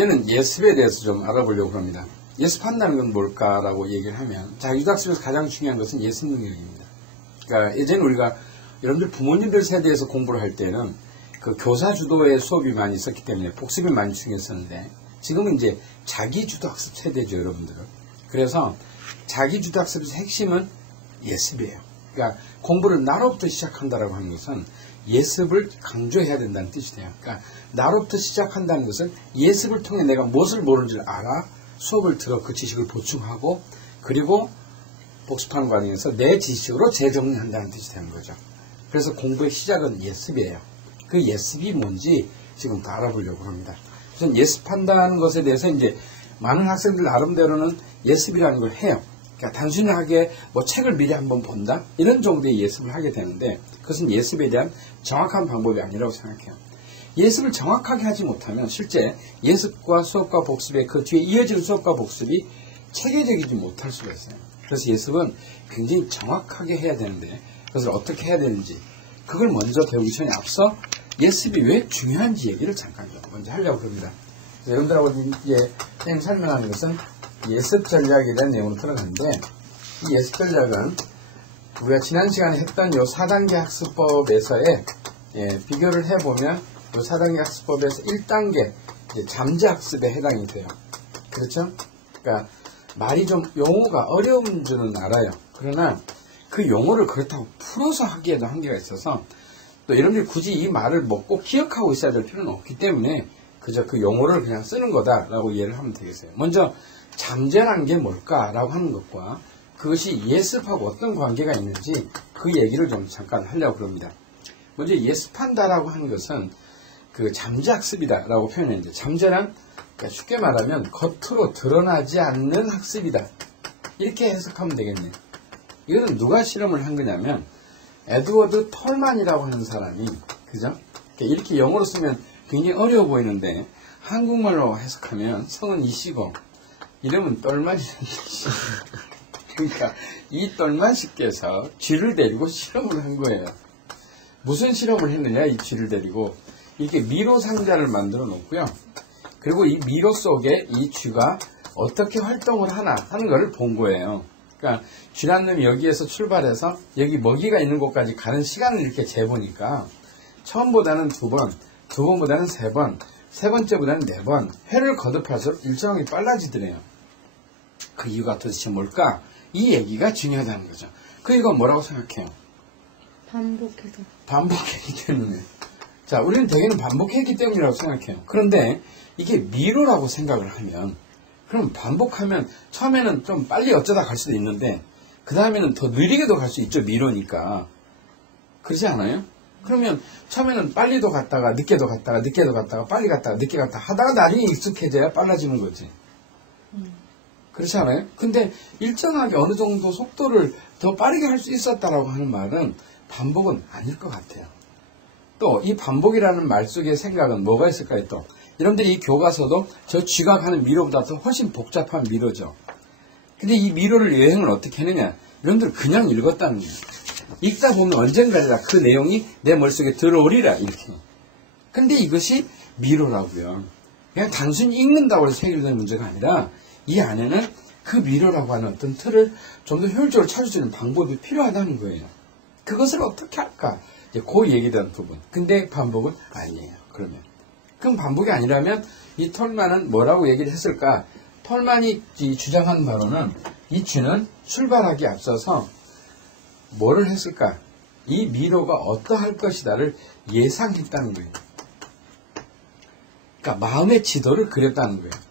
이제는 예습에 대해서 좀 알아보려고 합니다. 예습한다는 건 뭘까라고 얘기를 하면, 자, 유학습에서 가장 중요한 것은 예습 능력입니다. 그러니까 예전에 우리가 여러분들 부모님들 세대에서 공부를 할 때는 그 교사 주도의 수업이 많이 있었기 때문에 복습이 많이 중요했었는데, 지금은 이제 자기 주도학습 세대죠, 여러분들은. 그래서 자기 주도학습의 핵심은 예습이에요. 그러니까 공부를 나로부터 시작한다라고 하는 것은 예습을 강조해야 된다는 뜻이 돼요. 그러니까 나로부터 시작한다는 것은 예습을 통해 내가 무엇을 모르는지를 알아 수업을 들어 그 지식을 보충하고 그리고 복습하는 과정에서 내 지식으로 재정리한다는 뜻이 되는 거죠. 그래서 공부의 시작은 예습이에요. 그 예습이 뭔지 지금 다 알아보려고 합니다. 우선 예습한다는 것에 대해서 이제 많은 학생들 나름대로는 예습이라는 걸 해요. 그러니까 단순하게 뭐 책을 미리 한번 본다? 이런 정도의 예습을 하게 되는데 그것은 예습에 대한 정확한 방법이 아니라고 생각해요. 예습을 정확하게 하지 못하면 실제 예습과 수업과 복습의 그 뒤에 이어지는 수업과 복습이 체계적이지 못할 수가 있어요. 그래서 예습은 굉장히 정확하게 해야 되는데 그것을 어떻게 해야 되는지 그걸 먼저 배우기 전에 앞서 예습이 왜 중요한지 얘기를 잠깐 먼저 하려고 합니다. 여러분들하고 이제 선생님 설명하는 것은 예습 전략에 대한 내용으로 들어가는데 이 예습 전략은 우리가 지난 시간에 했던 요 4단계 학습법에서의 비교를 해보면 요 4단계 학습법에서 1단계 잠재 학습에 해당이 돼요. 그렇죠? 그러니까 말이 좀 용어가 어려운 줄은 알아요. 그러나 그 용어를 그렇다고 풀어서 하기에도 한계가 있어서 또 여러분들이 굳이 이 말을 뭐 꼭 기억하고 있어야 될 필요는 없기 때문에 그저 그 용어를 그냥 쓰는 거다라고 이해를 하면 되겠어요. 먼저 잠재란 게 뭘까라고 하는 것과 그것이 예습하고 어떤 관계가 있는지 그 얘기를 좀 잠깐 하려고 합니다. 먼저 예습한다라고 하는 것은 그 잠재학습이다라고 표현했는데 잠재란 그러니까 쉽게 말하면 겉으로 드러나지 않는 학습이다. 이렇게 해석하면 되겠네요. 이거는 누가 실험을 한 거냐면 에드워드 털만이라고 하는 사람이 그죠? 이렇게 영어로 쓰면 굉장히 어려워 보이는데 한국말로 해석하면 성은 이씨고 이름은 똘만이라는 뜻이에요. 그러니까 이 똘만씨께서 쥐를 데리고 실험을 한 거예요. 무슨 실험을 했느냐 이 쥐를 데리고 이렇게 미로 상자를 만들어 놓고요. 그리고 이 미로 속에 이 쥐가 어떻게 활동을 하나 하는 것을 본 거예요. 그러니까 쥐란 놈이 여기에서 출발해서 여기 먹이가 있는 곳까지 가는 시간을 이렇게 재보니까 처음보다는 2번, 2번보다는 3번, 3번째보다는 4번 회를 거듭할수록 일정하게 빨라지더래요. 그 이유가 도대체 뭘까? 이 얘기가 중요하다는 거죠. 그 이유가 뭐라고 생각해요? 반복해서. 반복했기 때문에. 자, 우리는 대개는 반복했기 때문이라고 생각해요. 그런데 이게 미로라고 생각을 하면 그럼 반복하면 처음에는 좀 빨리 어쩌다 갈 수도 있는데 그 다음에는 더 느리게도 갈 수 있죠. 미로니까. 그러지 않아요? 그러면 처음에는 빨리도 갔다가 늦게도 갔다가 늦게도 갔다가 빨리 갔다가 늦게 갔다가 하다가 나중에 익숙해져야 빨라지는 거지. 그렇지 않아요? 근데 일정하게 어느 정도 속도를 더 빠르게 할 수 있었다라고 하는 말은 반복은 아닐 것 같아요. 또 이 반복이라는 말 속의 생각은 뭐가 있을까요? 또 여러분들이 이 교과서도 저 쥐가 가는 미로보다 더 훨씬 복잡한 미로죠. 근데 이 미로를 여행을 어떻게 했느냐? 여러분들 그냥 읽었다는 거예요. 읽다 보면 언젠가라 그 내용이 내 머릿속에 들어오리라 이렇게. 근데 이것이 미로라고요. 그냥 단순히 읽는다고 해서 해결되는 문제가 아니라 이 안에는 그 미로라고 하는 어떤 틀을 좀 더 효율적으로 찾을 수 있는 방법이 필요하다는 거예요. 그것을 어떻게 할까? 이제 그 얘기에 대한 부분. 근데 반복은 아니에요. 그럼 반복이 아니라면 이 털만은 뭐라고 얘기를 했을까? 털만이 주장하는 바로는 이 쥐는 출발하기 앞서서 뭐를 했을까? 이 미로가 어떠할 것이다를 예상했다는 거예요. 그러니까 마음의 지도를 그렸다는 거예요.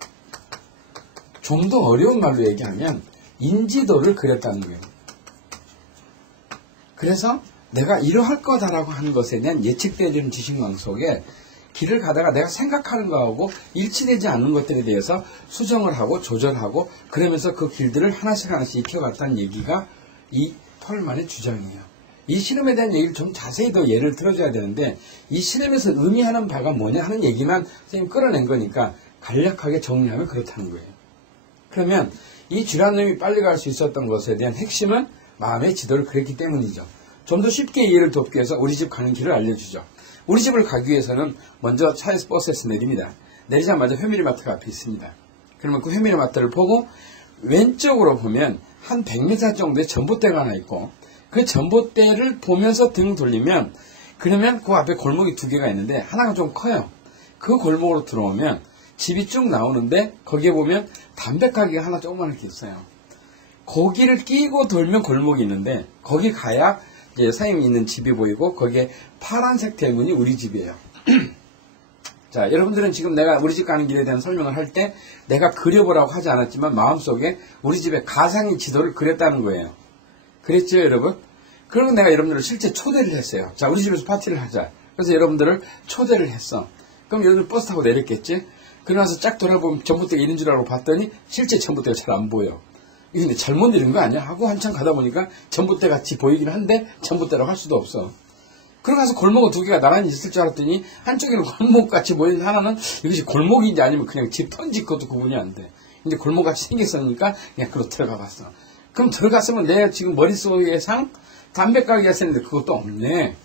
좀 더 어려운 말로 얘기하면 인지도를 그렸다는 거예요. 그래서 내가 이러할 거다라고 하는 것에 대한 예측되어지는 지식망 속에 길을 가다가 내가 생각하는 거하고 일치되지 않는 것들에 대해서 수정을 하고 조절하고 그러면서 그 길들을 하나씩 익혀갔다는 얘기가 이 털만의 주장이에요. 이 실험에 대한 얘기를 좀 자세히 더 예를 들어줘야 되는데 이 실험에서 의미하는 바가 뭐냐 하는 얘기만 선생님 끌어낸 거니까 간략하게 정리하면 그렇다는 거예요. 그러면 이 쥐란 놈이 빨리 갈 수 있었던 것에 대한 핵심은 마음의 지도를 그렸기 때문이죠. 좀 더 쉽게 이해를 돕기 위해서 우리 집 가는 길을 알려주죠. 우리 집을 가기 위해서는 먼저 차에서 버스에서 내립니다. 내리자마자 회밀리마트가 앞에 있습니다. 그러면 그 회밀리마트를 보고 왼쪽으로 보면 한 100m 정도의 전봇대가 하나 있고 그 전봇대를 보면서 등 돌리면 그러면 그 앞에 골목이 두 개가 있는데 하나가 좀 커요. 그 골목으로 들어오면 집이 쭉 나오는데 거기에 보면 담배 가게가 하나 조그맣게 있어요. 거기를 끼고 돌면 골목이 있는데 거기 가야 이제 사장님이 있는 집이 보이고 거기에 파란색 대문이 우리 집이에요. 자, 여러분들은 지금 내가 우리 집 가는 길에 대한 설명을 할 때 내가 그려보라고 하지 않았지만 마음속에 우리 집의 가상의 지도를 그렸다는 거예요. 그랬죠, 여러분? 그리고 내가 여러분들을 실제 초대를 했어요. 자, 우리 집에서 파티를 하자. 그래서 여러분들을 초대를 했어. 그럼 여러분들 버스 타고 내렸겠지? 그러나서 쫙 돌아보면 전봇대가 있는 줄 알고 봤더니 실제 전봇대가 잘 안 보여. 이게 근데 잘못 내린 거 아니야? 하고 한참 가다 보니까 전봇대 같이 보이긴 한데 전봇대라고 할 수도 없어. 그러고 나서 골목은 두 개가 나란히 있을 줄 알았더니 한쪽에는 골목같이 보이는 하나는 이것이 골목인지 아니면 그냥 집 턴지 것도 구분이 안 돼. 근데 골목같이 생겼으니까 그냥 그로 들어가 봤어. 그럼 들어갔으면 내가 지금 머릿속에 상 담배 가게가 있었는데 그것도 없네.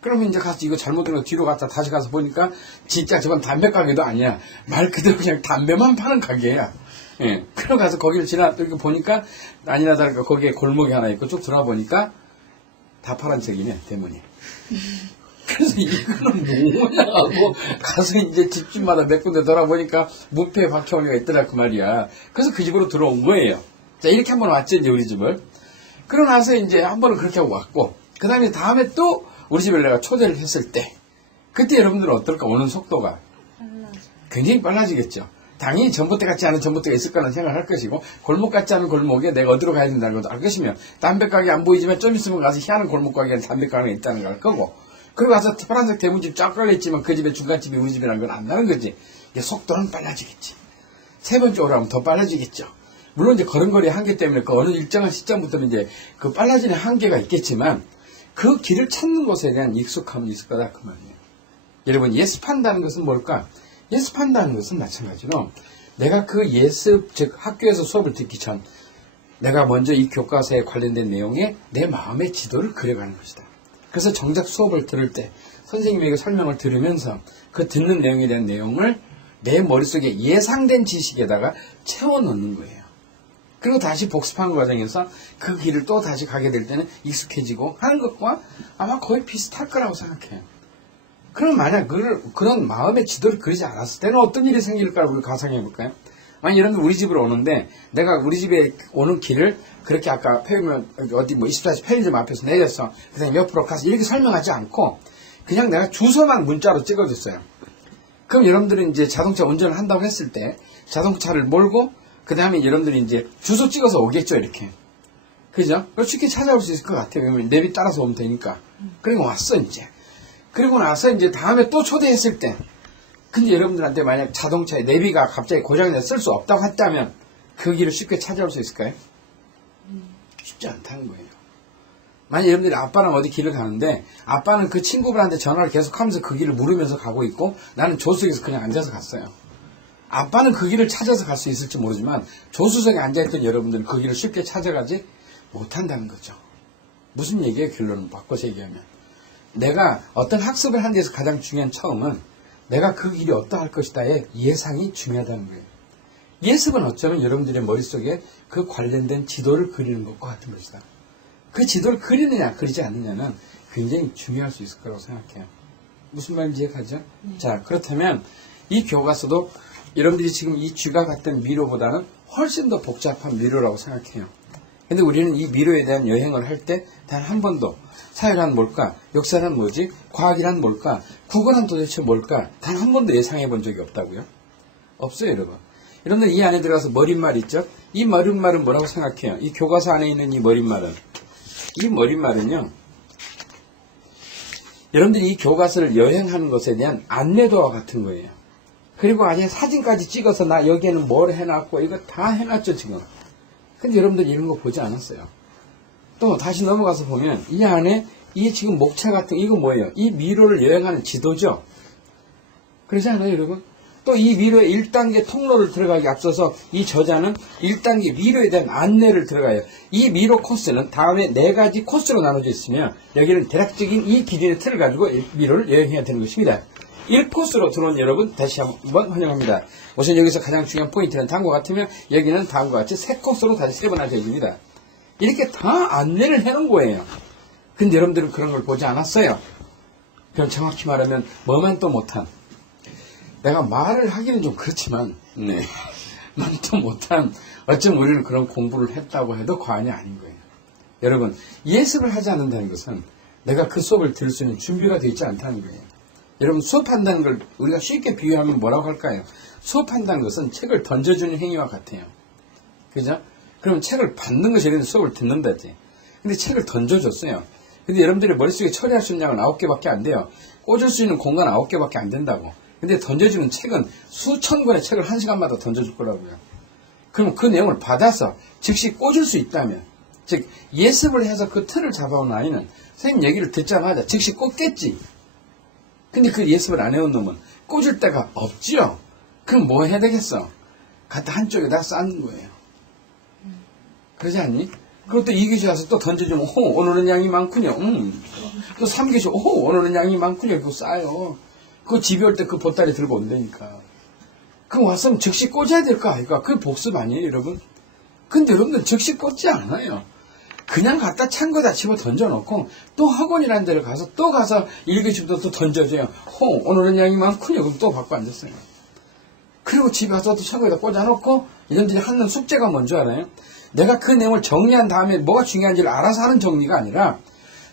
그러면 이제 가서 이거 잘못된 거 뒤로 갔다 다시 가서 보니까 진짜 저건 담배 가게도 아니야. 말 그대로 그냥 담배만 파는 가게야. 예. 그러고 가서 거기를 이렇게 보니까 아니나 다를까 거기에 골목이 하나 있고 쭉 들어보니까 다 파란색이네, 대문이. 그래서 이거는 뭐냐 하고 가서 이제 집집마다 몇 군데 돌아보니까 문패에 박혀온 애가 있더라 그 말이야. 그래서 그 집으로 들어온 거예요. 자, 이렇게 한번 왔죠, 이제 우리 집을. 그러고 나서 이제 한 번은 그렇게 하고 왔고, 그 다음에 또 우리 집을 내가 초대를 했을 때, 그때 여러분들은 어떨까? 오는 속도가 굉장히 빨라지겠죠. 당연히 전봇대 같지 않은 전봇대가 있을 거라는 생각을 할 것이고, 골목 같지 않은 골목에 내가 어디로 가야 된다는 것도 알 것이며, 담배 가게 안 보이지만 좀 있으면 가서 희한한 골목 가게에 담배 가게가 있다는 걸 알 거고, 그리고 가서 파란색 대문집 쫙 깔려있지만 그 집의 중간집이 우리 집이라는 건 안다는 거지. 이게 속도는 빨라지겠지. 세 번째 오라면 더 빨라지겠죠. 물론 이제 걸음걸이의 한계 때문에 그 어느 일정한 시점부터는 이제 그 빨라지는 한계가 있겠지만, 그 길을 찾는 것에 대한 익숙함은 있을 거다 그 말이에요. 여러분, 예습한다는 것은 뭘까? 예습한다는 것은 마찬가지로 내가 그 예습, 즉 학교에서 수업을 듣기 전 내가 먼저 이 교과서에 관련된 내용에 내 마음의 지도를 그려가는 것이다. 그래서 정작 수업을 들을 때 선생님에게 설명을 들으면서 그 듣는 내용에 대한 내용을 내 머릿속에 예상된 지식에다가 채워넣는 거예요. 그리고 다시 복습하는 과정에서 그 길을 또 다시 가게 될 때는 익숙해지고 하는 것과 아마 거의 비슷할 거라고 생각해요. 그럼 만약 그런 마음의 지도를 그리지 않았을 때는 어떤 일이 생길까 우리 가상해 볼까요? 만약 여러분 우리 집으로 오는데 내가 우리 집에 오는 길을 그렇게 아까 어디 24시 편의점 앞에서 내렸어. 그다음에 옆으로 가서 이렇게 설명하지 않고 그냥 내가 주소만 문자로 찍어줬어요. 그럼 여러분들은 이제 자동차 운전을 한다고 했을 때 자동차를 몰고 그 다음에 여러분들이 이제 주소 찍어서 오겠죠, 이렇게. 그죠? 쉽게 찾아올 수 있을 것 같아요. 왜냐면 내비 따라서 오면 되니까. 그리고 왔어, 이제. 그리고 나서 이제 다음에 또 초대했을 때. 근데 여러분들한테 만약 자동차에 내비가 갑자기 고장이 나서 쓸 수 없다고 했다면 그 길을 쉽게 찾아올 수 있을까요? 쉽지 않다는 거예요. 만약 여러분들이 아빠랑 어디 길을 가는데 아빠는 그 친구분한테 전화를 계속 하면서 그 길을 물으면서 가고 있고 나는 조수석에서 그냥 앉아서 갔어요. 아빠는 그 길을 찾아서 갈 수 있을지 모르지만 조수석에 앉아있던 여러분들은 그 길을 쉽게 찾아가지 못한다는 거죠. 무슨 얘기예요? 결론을 바꿔서 얘기하면. 내가 어떤 학습을 하는 데서 가장 중요한 처음은 내가 그 길이 어떠할 것이다의 예상이 중요하다는 거예요. 예습은 어쩌면 여러분들의 머릿속에 그 관련된 지도를 그리는 것과 같은 것이다. 그 지도를 그리느냐 그리지 않느냐는 굉장히 중요할 수 있을 거라고 생각해요. 무슨 말인지 이해가죠? 자, 그렇다면 이 교과서도 여러분들이 지금 이 쥐가 갔던 미로보다는 훨씬 더 복잡한 미로라고 생각해요. 근데 우리는 이 미로에 대한 여행을 할 때 단 한 번도 사회란 뭘까? 역사란 뭐지? 과학이란 뭘까? 국어란 도대체 뭘까? 단 한 번도 예상해 본 적이 없다고요? 없어요, 여러분. 여러분들 이 안에 들어가서 머릿말 있죠? 이 머릿말은 뭐라고 생각해요? 이 교과서 안에 있는 이 머릿말은 여러분들이 이 교과서를 여행하는 것에 대한 안내도와 같은 거예요. 그리고 아예 사진까지 찍어서 나 여기에는 뭘 해놨고 이거 다 해놨죠 지금. 근데 여러분들 이런 거 보지 않았어요. 또 다시 넘어가서 보면 이 안에 이 지금 목차 같은 이거 뭐예요? 이 미로를 여행하는 지도죠. 그러지 않아요 여러분? 또 이 미로의 1단계 통로를 들어가기 앞서서 이 저자는 1단계 미로에 대한 안내를 들어가요. 이 미로 코스는 다음에 4가지 코스로 나눠져 있으며 여기는 대략적인 이 기준의 틀을 가지고 미로를 여행해야 되는 것입니다. 1코스로 들어온 여러분 다시 한번 환영합니다. 우선 여기서 가장 중요한 포인트는 다음과 같으면 여기는 다음과 같이 3코스로 다시 세분화되어집니다. 이렇게 다 안내를 해놓은 거예요. 근데 여러분들은 그런 걸 보지 않았어요. 그럼 정확히 말하면 뭐만 또 못한, 내가 말을 하기는 좀 그렇지만 만 또 못한, 어쩜 우리는 그런 공부를 했다고 해도 과언이 아닌 거예요. 여러분, 예습을 하지 않는다는 것은 내가 그 수업을 들을 수 있는 준비가 되어 있지 않다는 거예요. 여러분, 수업한다는 걸 우리가 쉽게 비유하면 뭐라고 할까요? 수업한다는 것은 책을 던져주는 행위와 같아요. 그죠? 그럼 책을 받는 것이 아니라 수업을 듣는다지. 근데 책을 던져줬어요. 근데 여러분들이 머릿속에 처리할 수 있는 양은 9개밖에 안 돼요. 꽂을 수 있는 공간 9개밖에 안 된다고. 근데 던져주는 책은 수천 권의 책을 1시간마다 던져줄 거라고요. 그럼 그 내용을 받아서 즉시 꽂을 수 있다면, 즉 예습을 해서 그 틀을 잡아온 아이는 선생님 얘기를 듣자마자 즉시 꽂겠지. 근데 그 예습을 안 해온 놈은 꽂을 데가 없지요. 그럼 뭐 해야 되겠어? 갖다 한쪽에다 쌓는 거예요. 그러지 않니? 그것도 2교시 와서 또 던져주면, 오늘은 양이 많군요. 또 3교시, 오늘은 양이 많군요. 그거 쌓아요. 그거 집에 올 때 그 보따리 들고 온다니까. 그럼 와서 즉시 꽂아야 될 거 아이가? 그게 복습 아니에요, 여러분? 근데 여러분들 즉시 꽂지 않아요. 그냥 갖다 창고에다 집어 던져놓고 또 학원이라는 데를 가서 또 가서 1교시부터 또 던져줘요. 오늘은 양이 많군요. 그럼 또 받고 앉았어요. 그리고 집에 가서 또 창고에다 꽂아놓고 이런들이 하는 숙제가 뭔지 알아요? 내가 그 내용을 정리한 다음에 뭐가 중요한지를 알아서 하는 정리가 아니라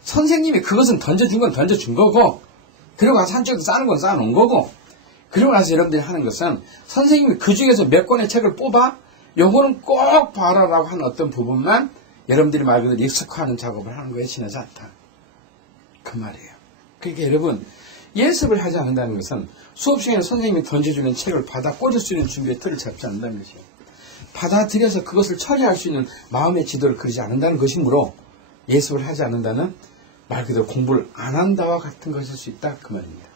선생님이 그것은 던져준 건 던져준 거고, 그리고 가서 한쪽에서 쌓는 건 쌓아놓은 거고, 그리고 나서 여러분들이 하는 것은 선생님이 그 중에서 몇 권의 책을 뽑아 요거는 꼭 봐라라고 하는 어떤 부분만 여러분들이 말 그대로 익숙화하는 작업을 하는 거에 지나지 않다. 그 말이에요. 그러니까 여러분, 예습을 하지 않는다는 것은 수업 시간에 선생님이 던져주는 책을 받아 꽂을 수 있는 준비의 틀을 잡지 않는다는 것이에요. 받아들여서 그것을 처리할 수 있는 마음의 지도를 그리지 않는다는 것이므로 예습을 하지 않는다는 말 그대로 공부를 안 한다와 같은 것일 수 있다. 그 말입니다.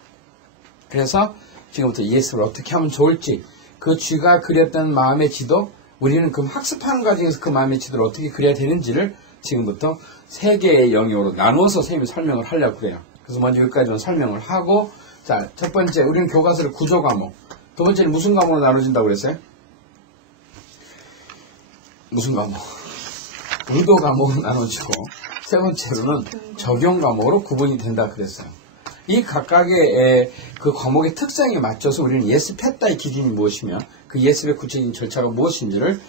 그래서 지금부터 예습을 어떻게 하면 좋을지, 그 쥐가 그렸던 마음의 지도, 우리는 그 학습하는 과정에서 그 마음의 지도를 어떻게 그려야 되는지를 지금부터 3개의 영역으로 나누어서 선생님이 설명을 하려고 그래요. 그래서 먼저 여기까지만 설명을 하고, 자, 첫 번째, 우리는 교과서를 구조 과목. 두 번째는 무슨 과목으로 나눠진다고 그랬어요? 무슨 과목? 의도 과목으로 나눠지고, 세 번째로는 적용 과목으로 구분이 된다 그랬어요. 이 각각의 그 과목의 특성에 맞춰서 우리는 예습했다의 기준이 무엇이며 그 예습의 구체적인 절차가 무엇인지를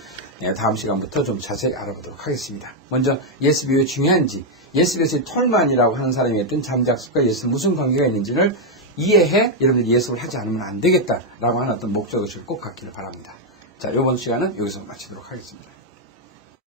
다음 시간부터 좀 자세히 알아보도록 하겠습니다. 먼저 예습이 왜 중요한지, 예습에서의 톨만이라고 하는 사람이 했던 잠작습과 예습 무슨 관계가 있는지를 이해해 여러분들이 예습을 하지 않으면 안 되겠다라고 하는 어떤 목적의식을 꼭 갖기를 바랍니다. 자, 이번 시간은 여기서 마치도록 하겠습니다.